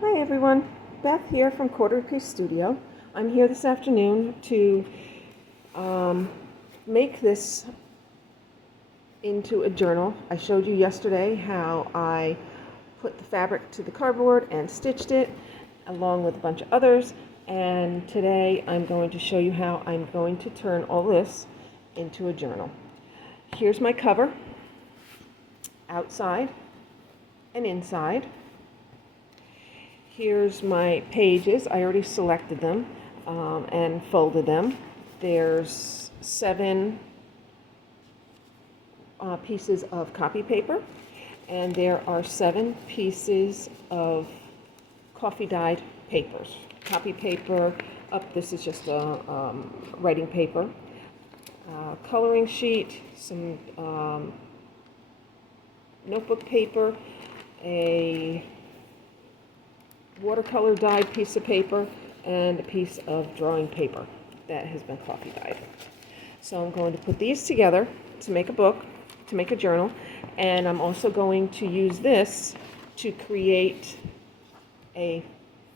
Hi everyone, Beth here from CornerPiece Studio. I'm here this afternoon to make this into a journal. I showed you yesterday how I put the fabric to the cardboard and stitched it along with a bunch of others, and today I'm going to show you how I'm going to turn all this into a journal. Here's my cover, outside and inside. Here's my pages. I already selected them and folded them. There's 7 pieces of copy paper, and there are 7 pieces of coffee dyed papers. Copy paper up, this is just a writing paper, coloring sheet, some notebook paper, a watercolor dyed piece of paper, and a piece of drawing paper that has been coffee dyed. So I'm going to put these together to make a book, to make a journal, and I'm also going to use this to create a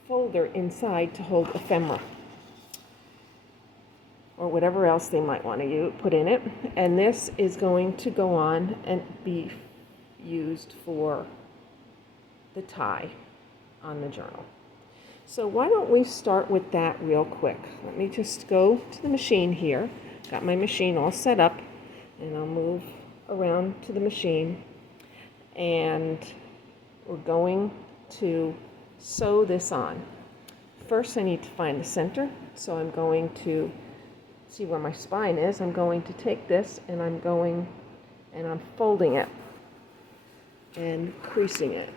folder inside to hold ephemera or whatever else they might want to put in it. And this is going to go on and be used for the tie on the journal. So why don't we start with that real quick. Let me just go to the machine here. Got my machine all set up, and I'll move around to the machine, and we're going to sew this on. First I need to find the center, so I'm going to see where my spine is. I'm going to take this and I'm folding it and creasing it.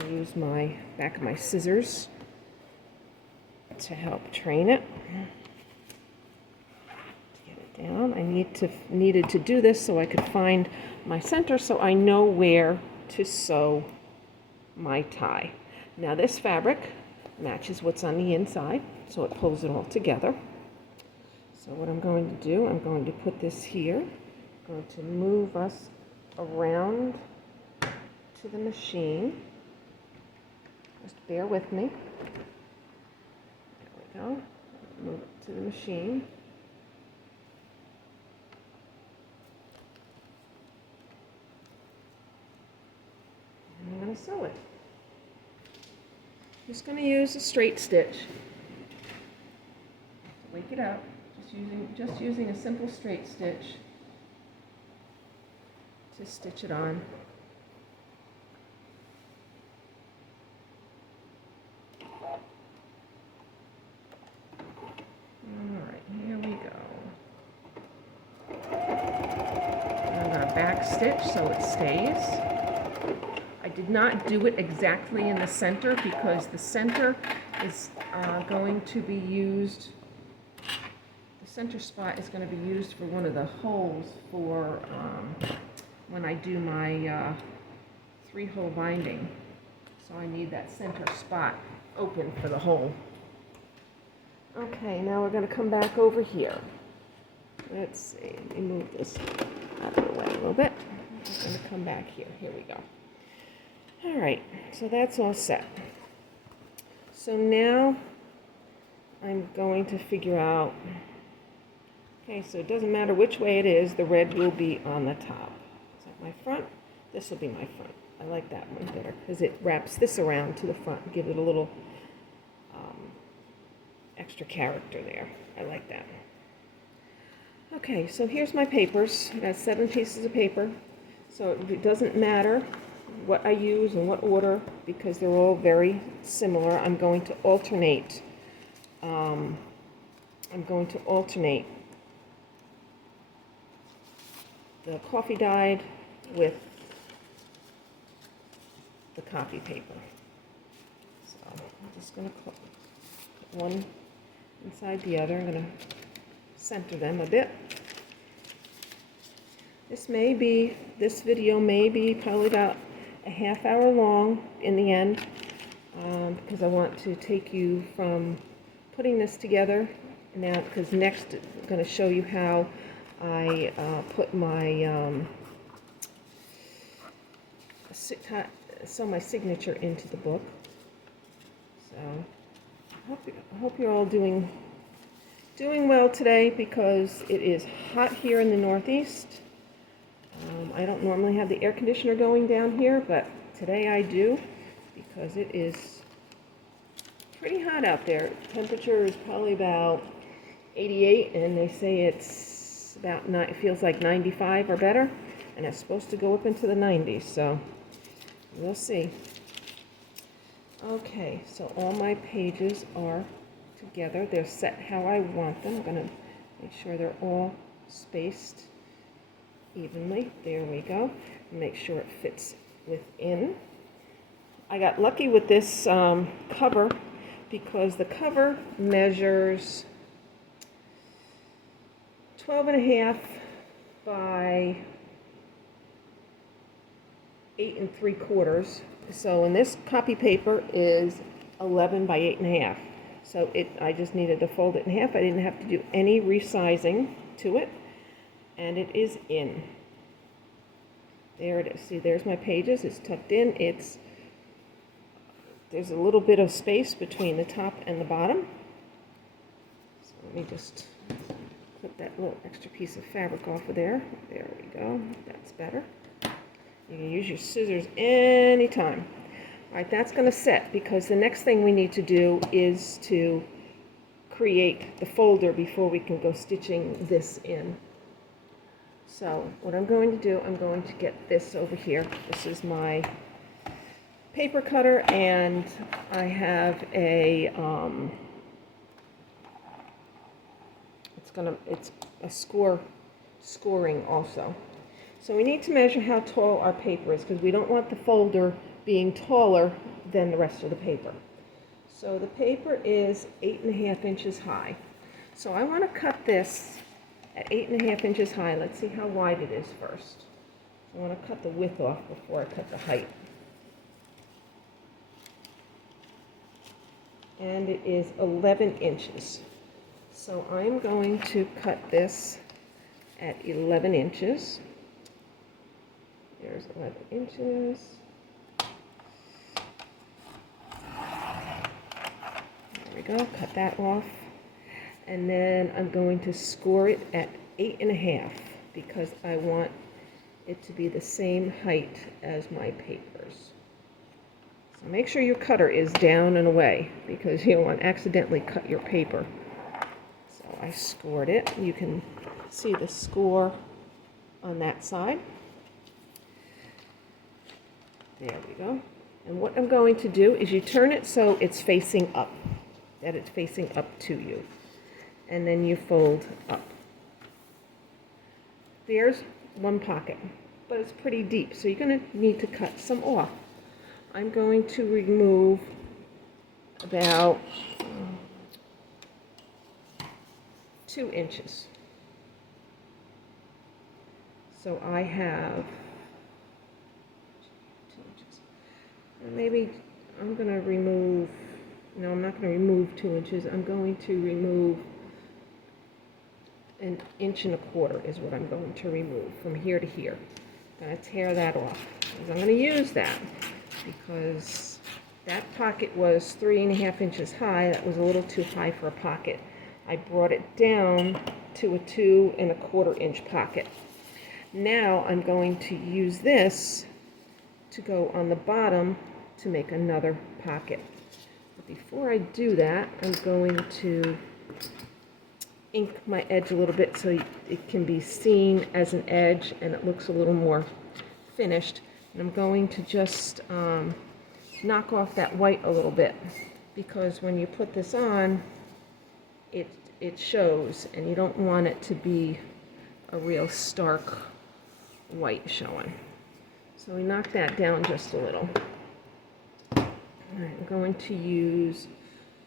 I'll use my back of my scissors to help train it. To get it down, I needed to do this so I could find my center, so I know where to sew my tie. Now this fabric matches what's on the inside, so it pulls it all together. So what I'm going to do, I'm going to put this here. I'm going to move us around to the machine. Just bear with me. There we go. Move it to the machine. And I'm going to sew it. Just going to use a straight stitch. Wake it up. Just using a simple straight stitch to stitch it on. Back stitch so it stays. I did not do it exactly in the center because the center is going to be used, the center spot is going to be used for one of the holes for when I do my 3-hole binding. So I need that center spot open for the hole. Okay, now we're going to come back over here. Let's see, let me move this out of the way a little bit. I'm going to come back here. Here we go. All right, so that's all set. So now I'm going to figure out, okay, so it doesn't matter which way it is, the red will be on the top. Is that my front? This will be my front. I like that one better because it wraps this around to the front and gives it a little extra character there. I like that. Okay, so here's my papers. I got 7 pieces of paper, so it doesn't matter what I use and what order because they're all very similar. I'm going to alternate. The coffee dyed with the copy paper. So I'm just going to put one inside the other. I'm going to center them a bit. This video may be probably about a half hour long in the end because I want to take you from putting this together now, because next I'm going to show you how I put my sew my signature into the book. So I hope you're all doing well today, because it is hot here in the Northeast. I don't normally have the air conditioner going down here, but today I do, because it is pretty hot out there. Temperature is probably about 88, and they say it's about it feels like 95 or better, and it's supposed to go up into the 90s, so we'll see. Okay, so all my pages are together. They're set how I want them. I'm going to make sure they're all spaced evenly. There we go. Make sure it fits within. I got lucky with this cover, because the cover measures 12.5 by 8 3/4. So, and this copy paper is 11 by 8.5. So I just needed to fold it in half. I didn't have to do any resizing to it, and it is in. There it is. See, there's my pages. It's tucked in. There's a little bit of space between the top and the bottom. So let me just put that little extra piece of fabric off of there. There we go. That's better. You can use your scissors anytime. All right, that's going to set, because the next thing we need to do is to create the folder before we can go stitching this in. So what I'm going to do, I'm going to get this over here. This is my paper cutter, and I have a it's a scoring also. So we need to measure how tall our paper is, because we don't want the folder being taller than the rest of the paper. So the paper is 8.5 inches high. So I want to cut this at 8.5 inches high. Let's see how wide it is first. I want to cut the width off before I cut the height. And it is 11 inches. So I'm going to cut this at 11 inches. There's 11 inches. There we go, cut that off. And then I'm going to score it at 8.5, because I want it to be the same height as my papers. So make sure your cutter is down and away, because you don't want to accidentally cut your paper. So I scored it. You can see the score on that side. There we go. And what I'm going to do is you turn it so it's facing up, that it's facing up to you. And then you fold up. There's one pocket, but it's pretty deep, so you're going to need to cut some off. I'm going to remove about 2 inches. So I have maybe I'm going to remove, no, I'm not going to remove 2 inches. I'm going to remove 1.25 inches is what I'm going to remove from here to here. I'm going to tear that off, because I'm going to use that, because that pocket was 3.5 inches high. That was a little too high for a pocket. I brought it down to a 2.25 inch pocket. Now I'm going to use this to go on the bottom to make another pocket. But before I do that, I'm going to ink my edge a little bit so it can be seen as an edge and it looks a little more finished. And I'm going to just knock off that white a little bit, because when you put this on, it shows, and you don't want it to be a real stark white showing. So we knock that down just a little. All right, I'm going to use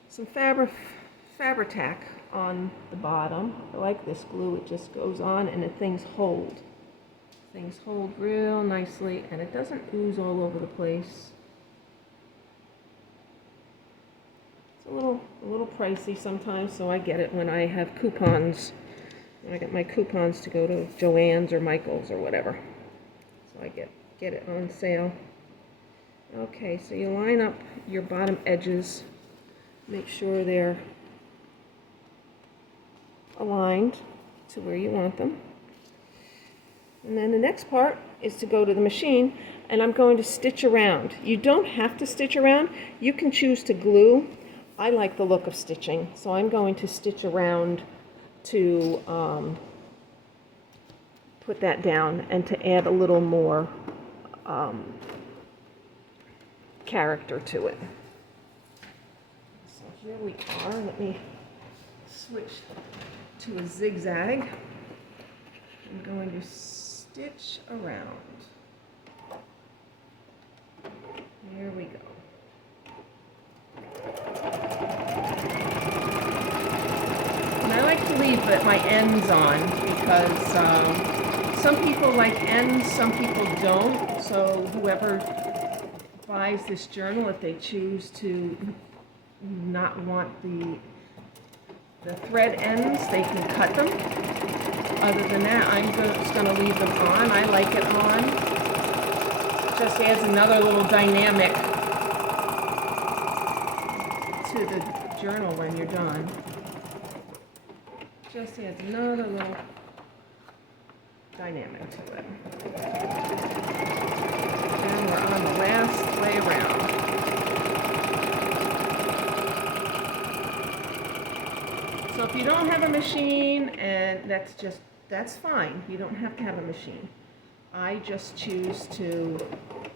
some Fabri-Tac on the bottom. I like this glue. It just goes on and the things hold. Things hold real nicely, and it doesn't ooze all over the place. It's a little pricey sometimes, so I get it when I have coupons. When I get my coupons to go to Joann's or Michael's or whatever. So I get it on sale. Okay, so you line up your bottom edges, make sure they're aligned to where you want them. And then the next part is to go to the machine, and I'm going to stitch around. You don't have to stitch around. You can choose to glue. I like the look of stitching, so I'm going to stitch around to put that down and to add a little more character to it. So here we are. Let me switch to a zigzag. I'm going to stitch around. Here we go. And I like to leave my ends on because some people like ends, some people don't. So whoever buys this journal, if they choose to not want the thread ends, they can cut them. Other than that, I'm just going to leave them on. I like it on. It just adds another little dynamic to the journal when you're done. Just adds another little dynamic to it. And we're on the last way around. So if you don't have a machine, and that's fine. You don't have to have a machine. I just choose to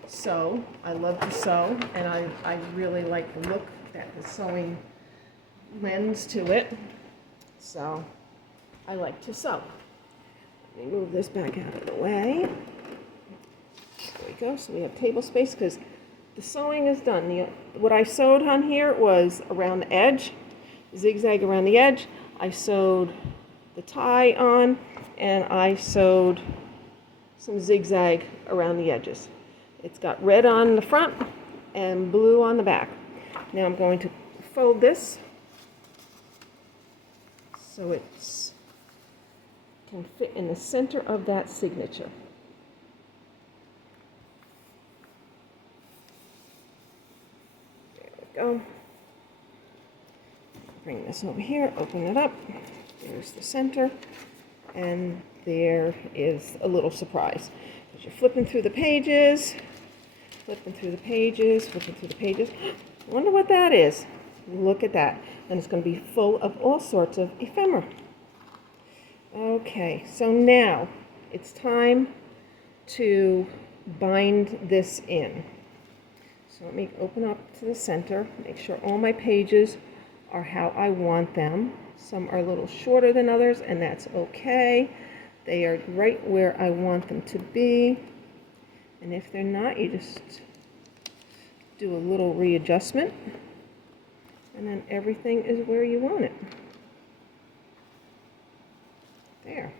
sew. I love to sew, and I really like the look that the sewing lends to it. So I like to sew. Let me move this back out of the way. There we go. So we have table space because the sewing is done. What I sewed on here was around the edge, zigzag around the edge. I sewed the tie on, and I sewed some zigzag around the edges. It's got red on the front and blue on the back. Now I'm going to fold this so it can fit in the center of that signature. There we go. Bring this over here, open it up. There's the center, and there is a little surprise. As you're flipping through the pages, flipping through the pages, flipping through the pages. I wonder what that is. Look at that. And it's going to be full of all sorts of ephemera. Okay, so now it's time to bind this in. So let me open up to the center, make sure all my pages are how I want them. Some are a little shorter than others, and that's okay. They are right where I want them to be. And if they're not, you just do a little readjustment, and then everything is where you want it. There.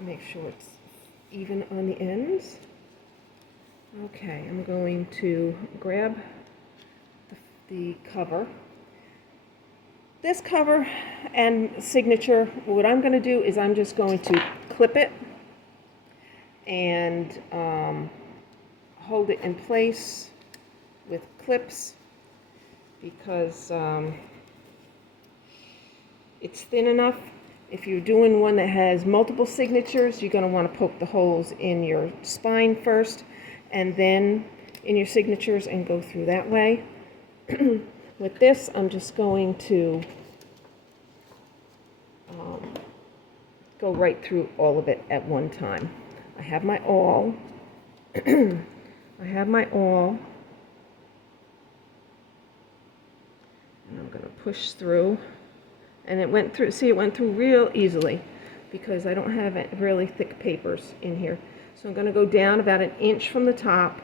Make sure it's even on the ends. Okay, I'm going to grab the cover. This cover and signature, what I'm going to do is I'm just going to clip it and hold it in place with clips because it's thin enough. If you're doing one that has multiple signatures, you're going to want to poke the holes in your spine first and then in your signatures and go through that way. With this, I'm just going to go right through all of it at one time. I have my awl. I have my awl. And I'm going to push through. And it went through, see, it went through real easily because I don't have really thick papers in here. So I'm going to go down about an inch from the top,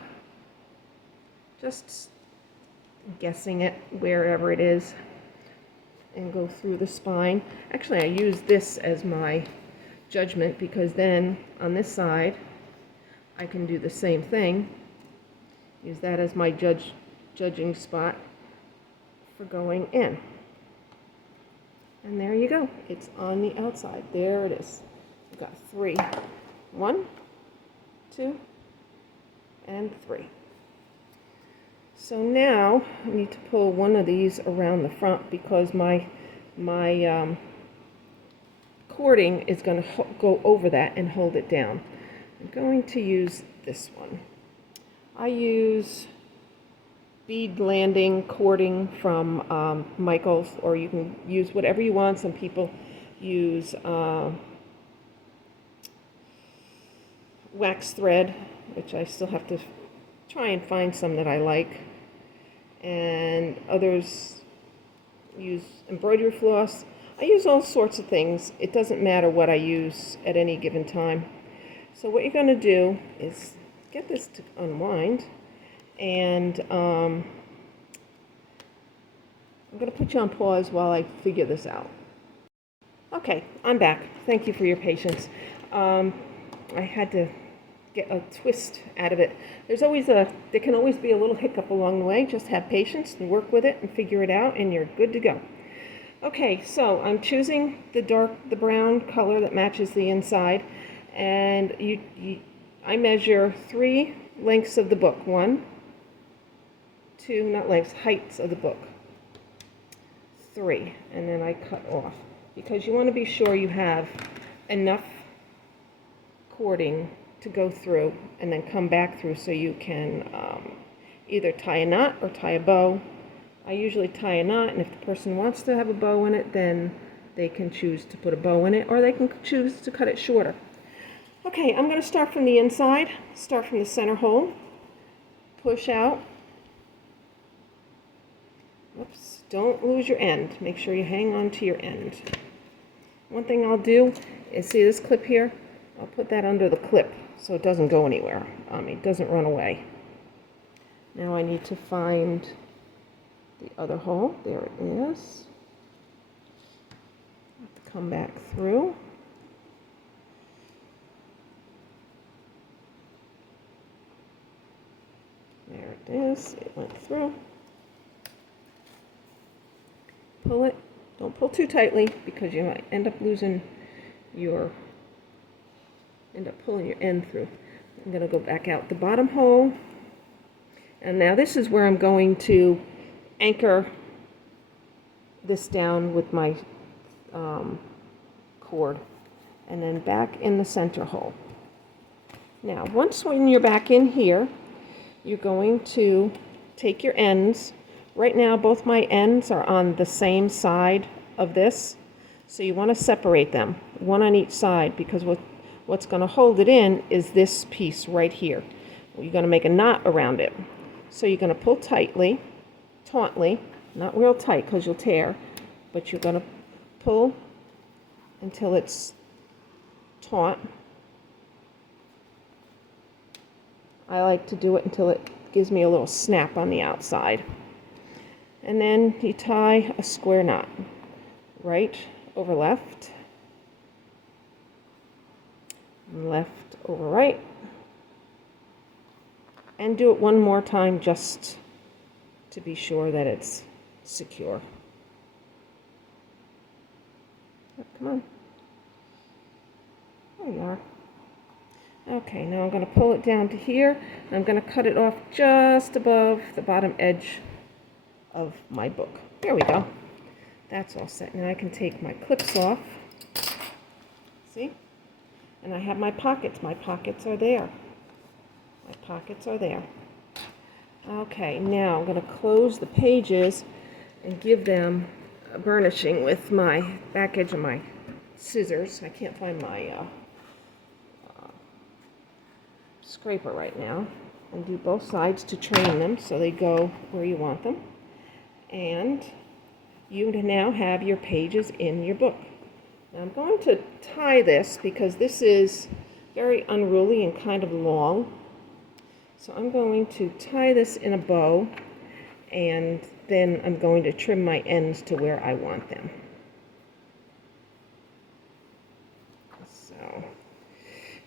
just guessing it wherever it is, and go through the spine. Actually, I use this as my judgment because then on this side I can do the same thing. Use that as my judging spot for going in. And there you go. It's on the outside. There it is. I've got 3. 1, 2, and 3. So now I need to pull one of these around the front because my cording is going to go over that and hold it down. I'm going to use this one. I use bead landing cording from Michaels, or you can use whatever you want. Some people use wax thread, which I still have to try and find some that I like, and others use embroidery floss. I use all sorts of things. It doesn't matter what I use at any given time. So what you're going to do is get this to unwind, and I'm going to put you on pause while I figure this out. Okay, I'm back. Thank you for your patience. I had to get a twist out of it. There can always be a little hiccup along the way. Just have patience and work with it and figure it out, and you're good to go. Okay, so I'm choosing the brown color that matches the inside, and I measure 3 lengths of the book. 1, 2, not lengths, heights of the book. 3, and then I cut off, because you want to be sure you have enough cording to go through and then come back through so you can either tie a knot or tie a bow. I usually tie a knot, and if the person wants to have a bow in it, then they can choose to put a bow in it, or they can choose to cut it shorter. Okay, I'm going to start from the inside, start from the center hole, push out. Oops, don't lose your end. Make sure you hang on to your end. One thing I'll do is, see this clip here? I'll put that under the clip so it doesn't go anywhere. It doesn't run away. Now I need to find the other hole. There it is. I have to come back through. There it is. It went through. Pull it. Don't pull too tightly because you might end up pulling your end through. I'm going to go back out the bottom hole. And now this is where I'm going to anchor this down with my cord, and then back in the center hole. Now, when you're back in here, you're going to take your ends. Right now, both my ends are on the same side of this, so you want to separate them, one on each side, because what's going to hold it in is this piece right here. You're going to make a knot around it. So you're going to pull tightly, tautly, not real tight because you'll tear, but you're going to pull until it's taut. I like to do it until it gives me a little snap on the outside. And then you tie a square knot, right over left, left over right, and do it one more time just to be sure that it's secure. Come on. There you are. Okay, now I'm going to pull it down to here, and I'm going to cut it off just above the bottom edge of my book. There we go. That's all set. Now I can take my clips off. See? And I have my pockets. My pockets are there. My pockets are there. Okay, now I'm going to close the pages and give them a burnishing with my back edge of my scissors. I can't find my scraper right now. And do both sides to train them so they go where you want them. And you now have your pages in your book. Now I'm going to tie this because this is very unruly and kind of long. So I'm going to tie this in a bow, and then I'm going to trim my ends to where I want them. So,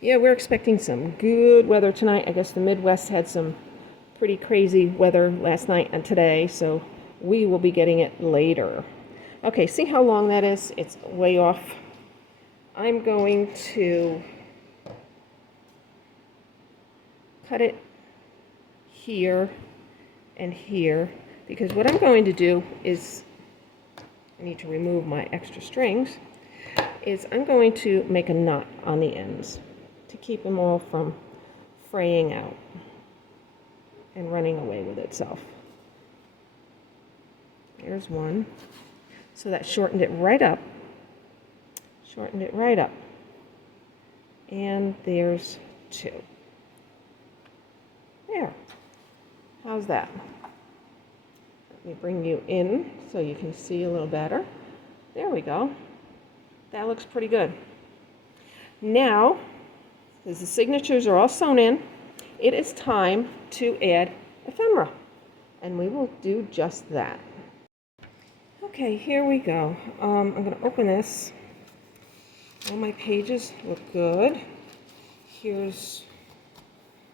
yeah, we're expecting some good weather tonight. I guess the Midwest had some pretty crazy weather last night and today, so we will be getting it later. Okay, see how long that is? It's way off. I'm going to cut it here and here, because what I'm going to do is, I need to remove my extra strings, is I'm going to make a knot on the ends to keep them all from fraying out and running away with itself. There's one. So that shortened it right up. Shortened it right up. And there's two. There. How's that? Let me bring you in so you can see a little better. There we go. That looks pretty good. Now, as the signatures are all sewn in, it is time to add ephemera. And we will do just that. Okay, here we go. I'm going to open this. All my pages look good. Here's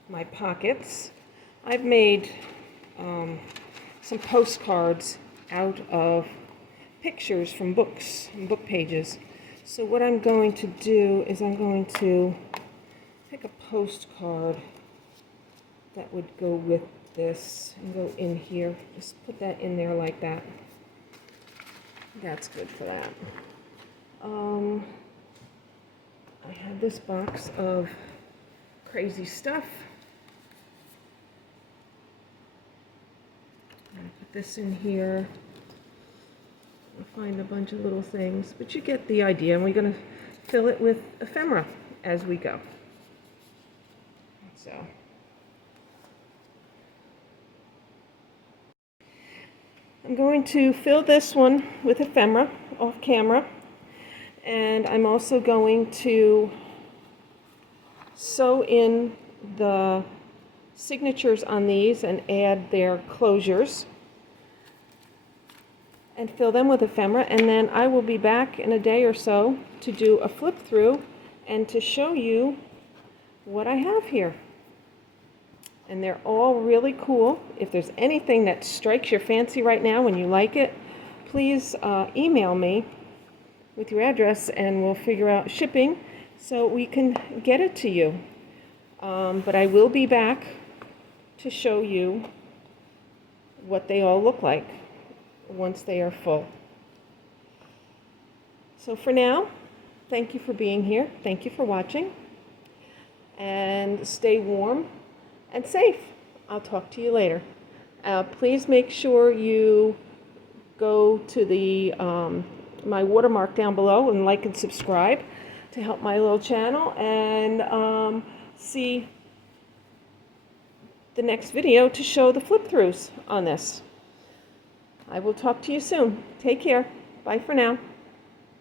my pockets. I've made some postcards out of pictures from books and book pages. So what I'm going to do is I'm going to pick a postcard that would go with this and go in here. Just put that in there like that. That's good for that. I have this box of crazy stuff. I'm going to put this in here. I'll find a bunch of little things, but you get the idea. And we're going to fill it with ephemera as we go. So, I'm going to fill this one with ephemera off camera. And I'm also going to sew in the signatures on these and add their closures and fill them with ephemera. And then I will be back in a day or so to do a flip through and to show you what I have here. And they're all really cool. If there's anything that strikes your fancy right now when you like it, please email me with your address and we'll figure out shipping so we can get it to you. But I will be back to show you what they all look like once they are full. So for now, thank you for being here. Thank you for watching. And stay warm and safe. I'll talk to you later. Please make sure you go to the my watermark down below and like and subscribe to help my little channel, and see the next video to show the flip throughs on this. I will talk to you soon. Take care. Bye for now.